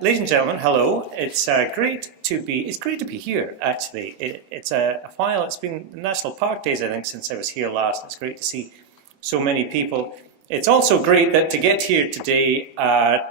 Ladies and gentlemen, hello. It's great to be here. Actually, it's a while. It's been National Park Days, I think, since I was here last. It's great to see so many people. It's also great that to get here today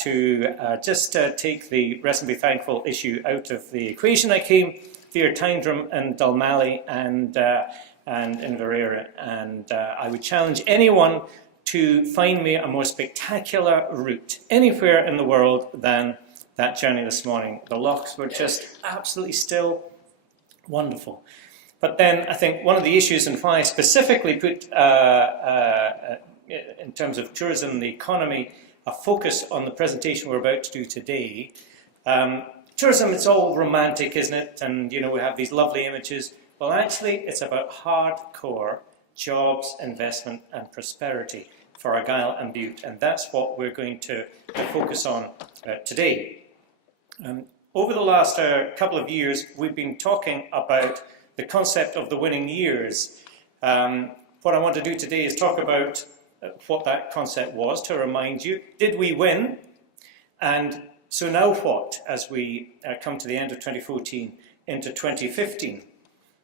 to just take the Rest and Be Thankful issue out of the equation. I came via Tyndrum and Dalmally and Inverera, and I would challenge anyone to find me a more spectacular route anywhere in the world than that journey this morning. The lochs were just absolutely still, wonderful. But then I think one of the issues and why I specifically put, in terms of tourism and the economy, a focus on the presentation we're about to do today. Tourism, it's all romantic, isn't it? And, you know, we have these lovely images. Well, actually, it's about hardcore jobs, investment and prosperity for Argyll and Bute, and that's what we're going to focus on today. Over the last couple of years, we've been talking about the concept of the winning years. What I want to do today is talk about what that concept was, to remind you. Did we win? And so now what, as we come to the end of 2014 into 2015?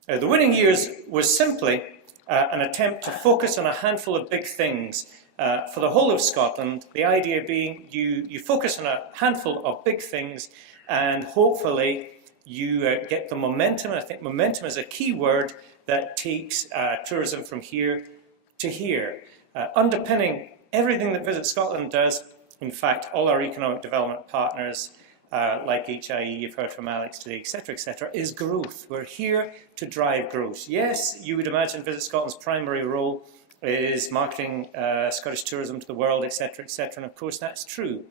The winning years was simply an attempt to focus on a handful of big things for the whole of Scotland. The idea being you focus on a handful of big things and hopefully you get the momentum. I think momentum is a key word that takes tourism from here to here. Underpinning everything that Visit Scotland does, in fact, all our economic development partners, like HIE, you've heard from Alex today, etc., is growth. We're here to drive growth. Yes, you would imagine Visit Scotland's primary role is marketing Scottish tourism to the world, etc., and of course that's true.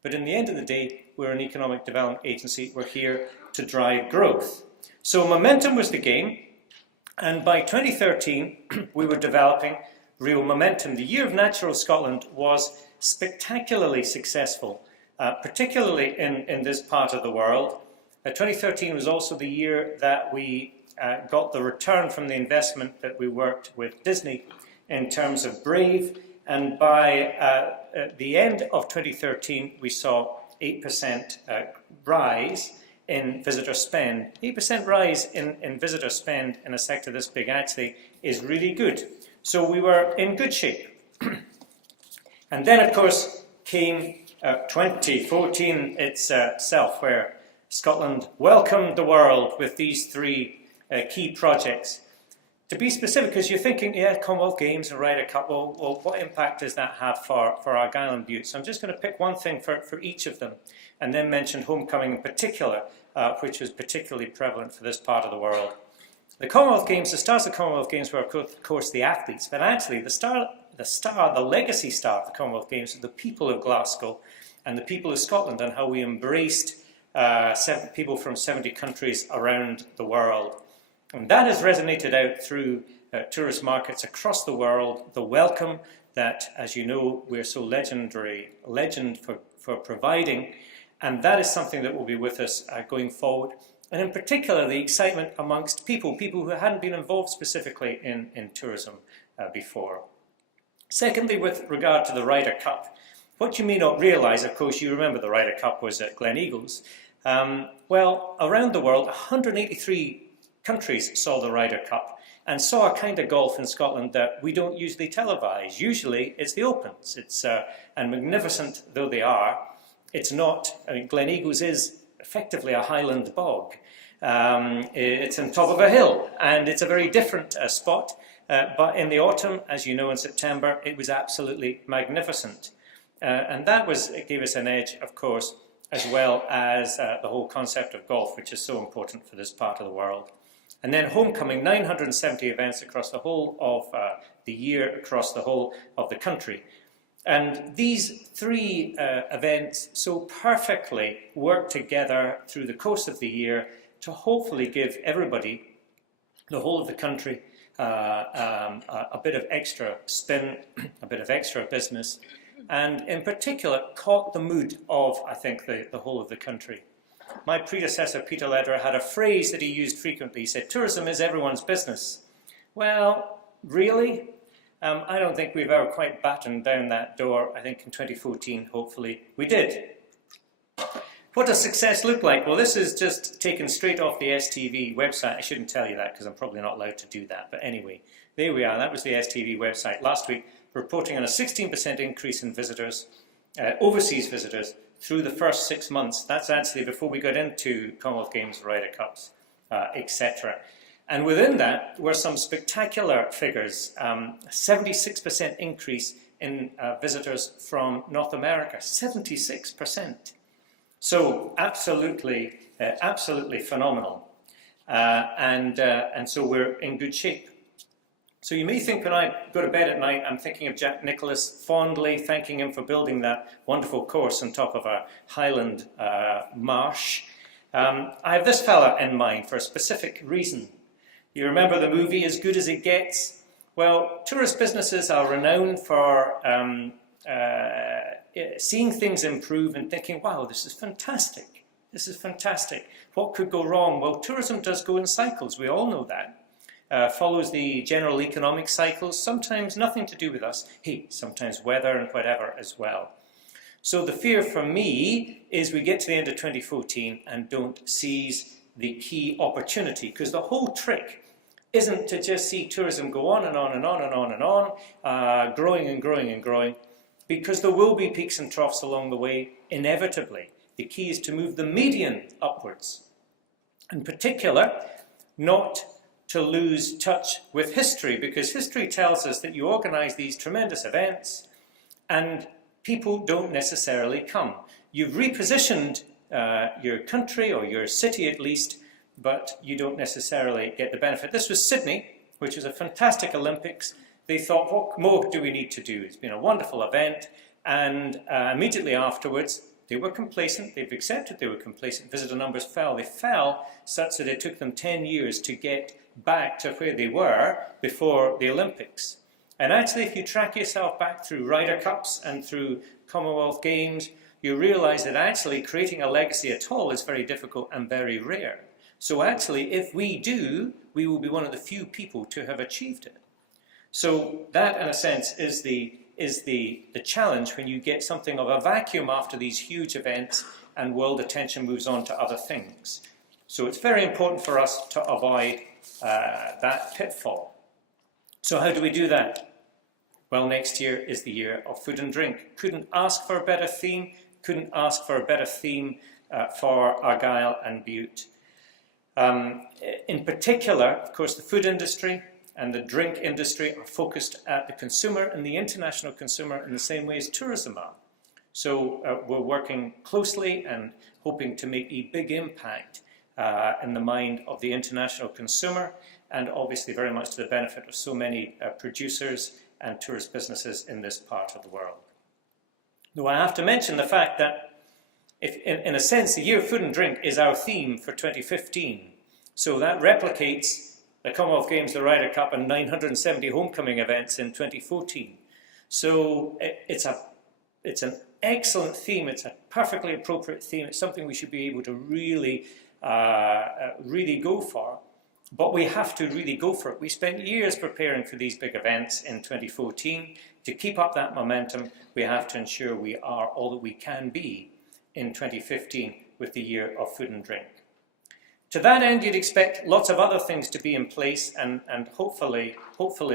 But in the end of the day, we're an economic development agency. We're here to drive growth. So momentum was the game, and by 2013, we were developing real momentum. The year of Natural Scotland was spectacularly successful, particularly in this part of the world. 2013 was also the year that we got the return from the investment that we worked with Disney in terms of Brave, and by the end of 2013 we saw 8% rise in visitor spend. 8% rise in visitor spend in a sector this big actually is really good. So we were in good shape. And then of course came 2014 itself, where Scotland welcomed the world with these three key projects. To be specific, because you're thinking, yeah, Commonwealth Games and Ryder Cup, well, what impact does that have for Argyll and Bute? So I'm just going to pick one thing for each of them, and then mention homecoming in particular, which was particularly prevalent for this part of the world. The Commonwealth Games, the stars of the Commonwealth Games were, of course, the athletes, but actually the legacy star of the Commonwealth Games are the people of Glasgow and the people of Scotland, and how we embraced people from 70 countries around the world. And that has resonated out through tourist markets across the world, the welcome that, as you know, we're so legend for providing, and that is something that will be with us going forward. And in particular, the excitement amongst people who hadn't been involved specifically in tourism before. Secondly, with regard to the Ryder Cup, what you may not realise, of course, you remember the Ryder Cup was at Gleneagles. Well, around the world, 183 countries saw the Ryder Cup and saw a kind of golf in Scotland that we don't usually televise. Usually it's the Opens. It's and magnificent though they are, it's not. I mean, Gleneagles is effectively a highland bog. It's on top of a hill, and it's a very different spot. But in the autumn, as you know, in September, it was absolutely magnificent. And it gave us an edge, of course, as well as the whole concept of golf, which is so important for this part of the world. And then homecoming, 970 events across the whole of the year, across the whole of the country. And these three events so perfectly work together through the course of the year to hopefully give everybody, the whole of the country, a bit of extra spin, a bit of extra business, and in particular caught the mood of, I think, the whole of the country. My predecessor, Peter Lederer, had a phrase that he used frequently. He said, tourism is everyone's business. Well, really? I don't think we've ever quite battened down that door. I think in 2014, hopefully, we did. What does success look like? Well, this is just taken straight off the STV website. I shouldn't tell you that because I'm probably not allowed to do that. But anyway, there we are. That was the STV website last week, reporting on a 16% increase in visitors, overseas visitors, through the first 6 months. That's actually before we got into Commonwealth Games, Ryder Cups, etc. And within that were some spectacular figures. 76% increase in visitors from North America. 76%. So absolutely, absolutely phenomenal, and so we're in good shape. So you may think when I go to bed at night, I'm thinking of Jack Nicklaus fondly, thanking him for building that wonderful course on top of a highland marsh. I have this fella in mind for a specific reason. You remember the movie As Good As It Gets? Well, tourist businesses are renowned for seeing things improve and thinking, wow, this is fantastic. This is fantastic. What could go wrong? Well, tourism does go in cycles. We all know that. Follows the general economic cycles, sometimes nothing to do with us. Hey, sometimes weather and whatever as well. So the fear for me is we get to the end of 2014 and don't seize the key opportunity, because the whole trick isn't to just see tourism go on and on and on and on and on, growing and growing and growing, because there will be peaks and troughs along the way, inevitably. The key is to move the median upwards. In particular, not to lose touch with history, because history tells us that you organise these tremendous events and people don't necessarily come. You've repositioned your country, or your city at least, but you don't necessarily get the benefit. This was Sydney, which was a fantastic Olympics. They thought, what more do we need to do? It's been a wonderful event, and immediately afterwards, they were complacent. They've accepted they were complacent. Visitor numbers fell. They fell such that it took them 10 years to get back to where they were before the Olympics. And actually, if you track yourself back through Ryder Cups and through Commonwealth Games, you realise that actually creating a legacy at all is very difficult and very rare. So actually, if we do, we will be one of the few people to have achieved it. So that, in a sense, is the challenge when you get something of a vacuum after these huge events and world attention moves on to other things. So it's very important for us to avoid that pitfall. So how do we do that? Well, next year is the year of food and drink. Couldn't ask for a better theme. Couldn't ask for a better theme for Argyll and Bute. In particular, of course, the food industry and the drink industry are focused at the consumer and the international consumer in the same way as tourism are. So we're working closely and hoping to make a big impact in the mind of the international consumer, and obviously very much to the benefit of so many producers and tourist businesses in this part of the world. Though I have to mention the fact that, in a sense, the year of food and drink is our theme for 2015. So that replicates the Commonwealth Games, the Ryder Cup, and 970 homecoming events in 2014. So it's an excellent theme. It's a perfectly appropriate theme. It's something we should be able to really go for. But we have to really go for it. We spent years preparing for these big events in 2014. To keep up that momentum, we have to ensure we are all that we can be in 2015 with the year of food and drink. To that end, you'd expect lots of other things to be in place, and hopefully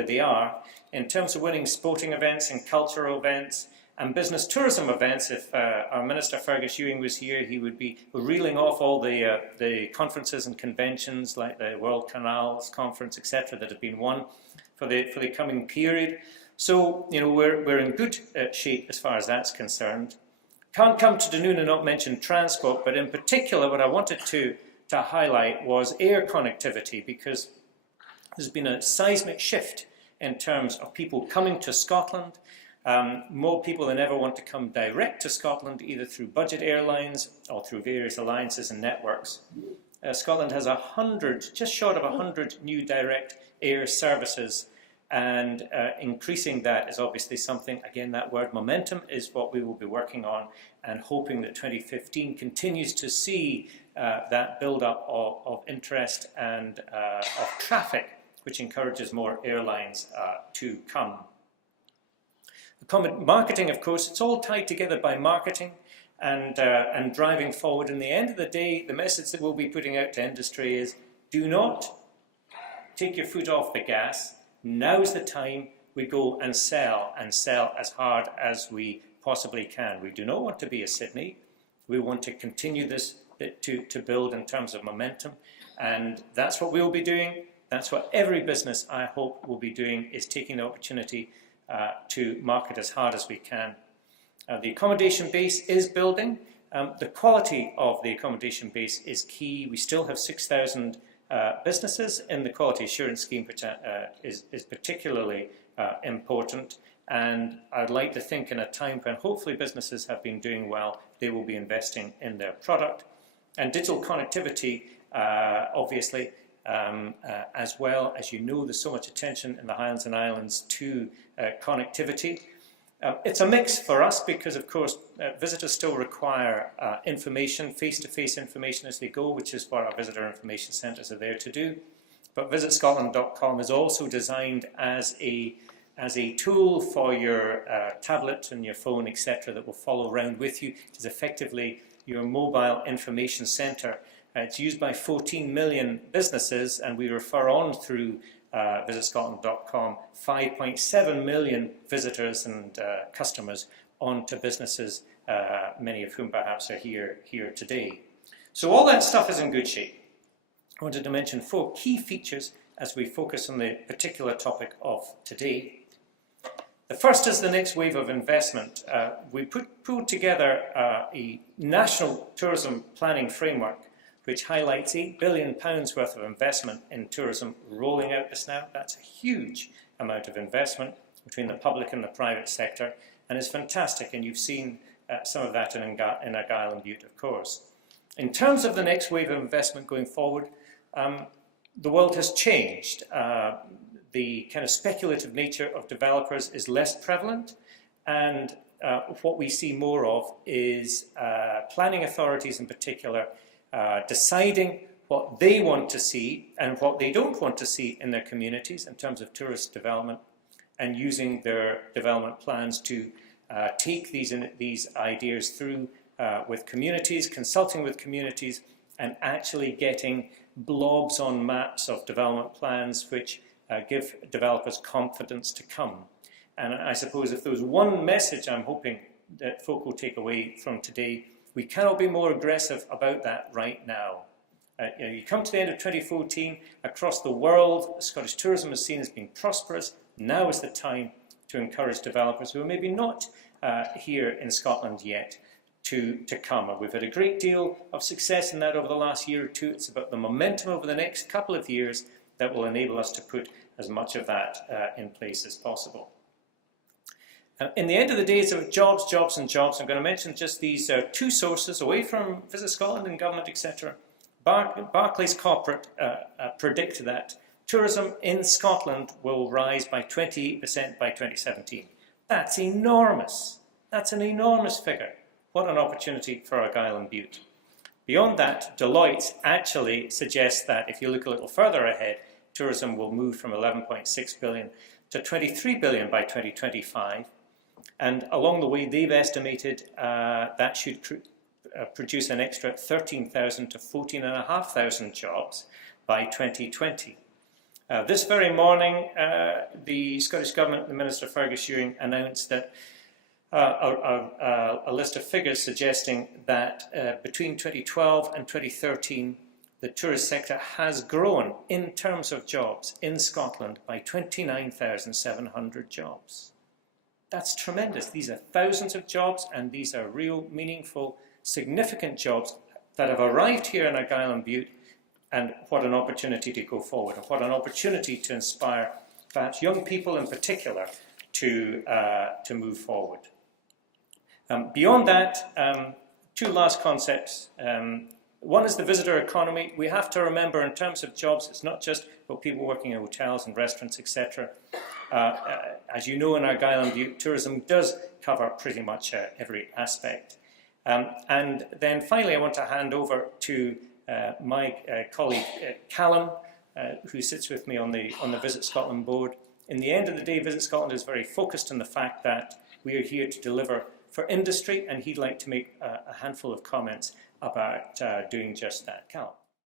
they are, in terms of winning sporting events and cultural events and business tourism events. If our Minister Fergus Ewing was here, he would be reeling off all the conferences and conventions like the World Canals Conference, etc., that have been won for the coming period. So, you know, we're in good shape as far as that's concerned. Can't come to Dunoon and not mention transport, but in particular what I wanted to highlight was air connectivity, because there's been a seismic shift in terms of people coming to Scotland. More people than ever want to come direct to Scotland, either through budget airlines or through various alliances and networks. Scotland has just short of 100 new direct air services, and increasing that is obviously something, again, that word momentum is what we will be working on, and hoping that 2015 continues to see that build-up of interest and of traffic, which encourages more airlines to come. Marketing, of course, it's all tied together by marketing, and driving forward. In the end of the day, the message that we'll be putting out to industry is, do not take your foot off the gas. Now's the time we go and sell as hard as we possibly can. We do not want to be a Sydney. We want to continue this to build in terms of momentum, and that's what we'll be doing. That's what every business, I hope, will be doing, is taking the opportunity to market as hard as we can. The accommodation base is building. The quality of the accommodation base is key. We still have 6,000 businesses in the quality assurance scheme, which is particularly important. And I'd like to think in a time when hopefully businesses have been doing well, they will be investing in their product. And digital connectivity, obviously, as well. As you know, there's so much attention in the Highlands and Islands to connectivity. It's a mix for us because, of course, visitors still require information, face-to-face information as they go, which is what our visitor information centres are there to do. But visitscotland.com is also designed as a tool for your tablet and your phone, etc., that will follow around with you. It is effectively your mobile information centre. It's used by 14 million businesses, and we refer on through visitscotland.com 5.7 million visitors and customers onto businesses, many of whom perhaps are here today. So all that stuff is in good shape. I wanted to mention 4 key features as we focus on the particular topic of today. The first is the next wave of investment. We pulled together a national tourism planning framework which highlights £8 billion worth of investment in tourism rolling out this now. That's a huge amount of investment between the public and the private sector, and it's fantastic, and you've seen some of that in Argyll and Bute, of course. In terms of the next wave of investment going forward, the world has changed. The kind of speculative nature of developers is less prevalent, and what we see more of is planning authorities in particular deciding what they want to see and what they don't want to see in their communities in terms of tourist development, and using their development plans to take these ideas through with communities, consulting with communities, and actually getting blobs on maps of development plans which give developers confidence to come. And I suppose if there was one message I'm hoping that folk will take away from today, we cannot be more aggressive about that right now. You come to the end of 2014, across the world, Scottish tourism is seen as being prosperous. Now is the time to encourage developers who are maybe not here in Scotland yet to come. And we've had a great deal of success in that over the last year or two. It's about the momentum over the next couple of years that will enable us to put as much of that in place as possible. In the end of the day, it's about jobs, jobs and jobs. I'm going to mention just these 2 sources away from Visit Scotland and government, etc. Barclays Corporate predict that tourism in Scotland will rise by 28% by 2017. That's enormous. That's an enormous figure. What an opportunity for Argyll and Bute. Beyond that, Deloitte actually suggests that if you look a little further ahead, tourism will move from 11.6 billion to 23 billion by 2025. And along the way, they've estimated that should produce an extra 13,000 to 14,500 jobs by 2020. This very morning, the Scottish Government, the Minister Fergus Ewing, announced that a list of figures suggesting that between 2012 and 2013, the tourist sector has grown in terms of jobs in Scotland by 29,700 jobs. That's tremendous. These are thousands of jobs, and these are real, meaningful, significant jobs that have arrived here in Argyll and Bute, and what an opportunity to go forward, and what an opportunity to inspire perhaps young people in particular to move forward. Beyond that, 2 last concepts. One is the visitor economy. We have to remember, in terms of jobs, it's not just about people working in hotels and restaurants, etc. As you know, in Argyll and Bute, tourism does cover pretty much every aspect. And then finally, I want to hand over to my colleague Callum, who sits with me on the Visit Scotland board. In the end of the day, Visit Scotland is very focused on the fact that we are here to deliver for industry, and he'd like to make a handful of comments about doing just that. Cal.